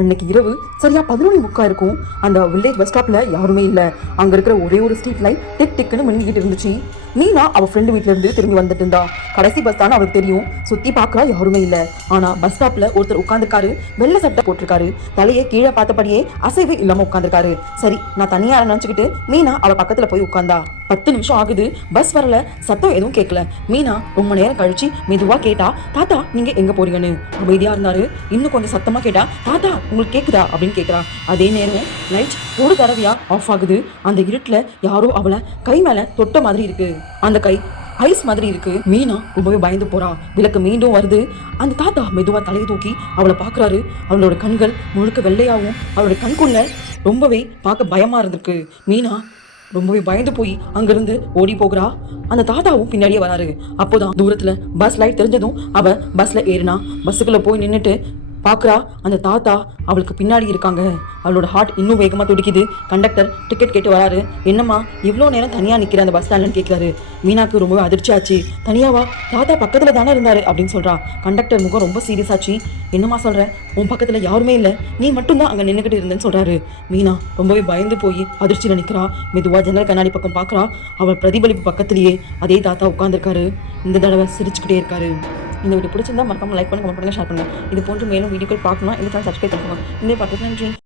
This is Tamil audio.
அன்னைக்கு இரவு சரியா 11:45 இருக்கும். அந்த வில்லேஜ் பஸ் ஸ்டாப்ல யாருமே இல்ல. அங்க இருக்கிற ஒரே ஒரு ஸ்ட்ரீட் லைட் டிக் டிக்னு மின்னிக்கிட்டு இருந்துச்சு. மீனா அவ ஃப்ரெண்டு வீட்ல இருந்து திரும்பி வந்துட்டு இருந்தா. கடைசி பஸ் தான் அவளுக்கு தெரியும். சுத்தி பார்க்க யாருமே இல்ல. ஆனா பஸ் ஸ்டாப்ல ஒருத்தர் உட்கார்ந்துருக்காரு. வெள்ளை சட்டை போட்டிருக்காரு. தலையை கீழே பார்த்தபடியே அசைவே இல்லாம உட்கார்ந்துருக்காரு. சரி, நான் தனியா நினைச்சுக்கிட்டு மீனா அவ பக்கத்துல போய் உட்கார்ந்தா. 10 நிமிஷம் ஆகுது, பஸ் வரல, சத்தம் எதுவும் கேட்கல. மீனா ரொம்ப நேரம் கழிச்சு மெதுவா கேட்டா, தாத்தா நீங்க எங்க போறீங்கன்னு. அமைதியா இருந்தாரு. இன்னும் கொஞ்சம் சத்தமா கேட்டா, தாத்தா உங்களுக்கு கேக்குதா அப்படின்னு கேக்குறா. அதே நேரம் லைட் ஒரு தடவையா ஆஃப் ஆகுது. அந்த இருட்டுல யாரோ அவளை கை மேல தொட்ட மாதிரி இருக்கு. அந்த கை ஐஸ் மாதிரி இருக்கு. மீனா ரொம்பவே பயந்து போறா. விளக்கு மீண்டும் வருது. அந்த தாத்தா மெதுவா தலையை தூக்கி அவளை பாக்குறாரு. அவளோட கண்கள் முழுக்க வெள்ளையாவும் அவளோட கண்குள்ள ரொம்பவே பார்க்க பயமா இருந்திருக்கு. மீனா ரொம்பவே பயந்து போய் அங்கிருந்து ஓடி போகிறா. அந்த தாத்தாவும் பின்னாடியே வராரு. அப்போதான் தூரத்துல பஸ் லைட் தெரிஞ்சதும் அவ பஸ்ல ஏறினா. பஸ்ஸுக்குள்ள போய் நின்னுட்டு பாக்குறா, அந்த தாத்தா அவளுக்கு பின்னாடி இருக்காங்க. அவளோட ஹார்ட் இன்னும் வேகமா துடிக்குது. கண்டக்டர் டிக்கெட் கேட்டு வராரு. என்னம்மா இவ்வளோ நேரம் தனியா நிக்கிற அந்த பஸ் ஸ்டாண்ட்லன்னு கேட்கிறாரு. மீனாக்கு ரொம்பவே அதிர்ச்சி ஆச்சு. தனியாவா? தாத்தா பக்கத்துல தானே இருந்தாரு அப்படின்னு சொல்றா. கண்டக்டர் முகம் ரொம்ப சீரியஸ் ஆச்சு. என்னம்மா சொல்ற? உன் பக்கத்துல யாருமே இல்லை, நீ மட்டும்தான் அங்க நின்றுகிட்டு இருந்தேன்னு சொல்றாரு. மீனா ரொம்பவே பயந்து போய் அதிர்ச்சியில நிக்கிறா. மெதுவா ஜன்னல் கண்ணாடி பக்கம் பாக்குறா. அவள் பிரதிபலிப்பு பக்கத்திலேயே அதே தாத்தா உட்கார்ந்துருக்காரு. இந்த தடவை சிரிச்சுக்கிட்டே இருக்காரு. இந்த வீடியோ பிடிச்சிருந்தா மறக்காம லைக் பண்ணுங்க, கமெண்ட் பண்ணுங்க, ஷேர் பண்ணுங்க. இது போன்று மேலும் வீடியோக்கள் பார்க்கணும். இந்த சேனல் சப்ஸ்கிரைப் பண்ணுங்க. இந்த பார்த்து நன்றி.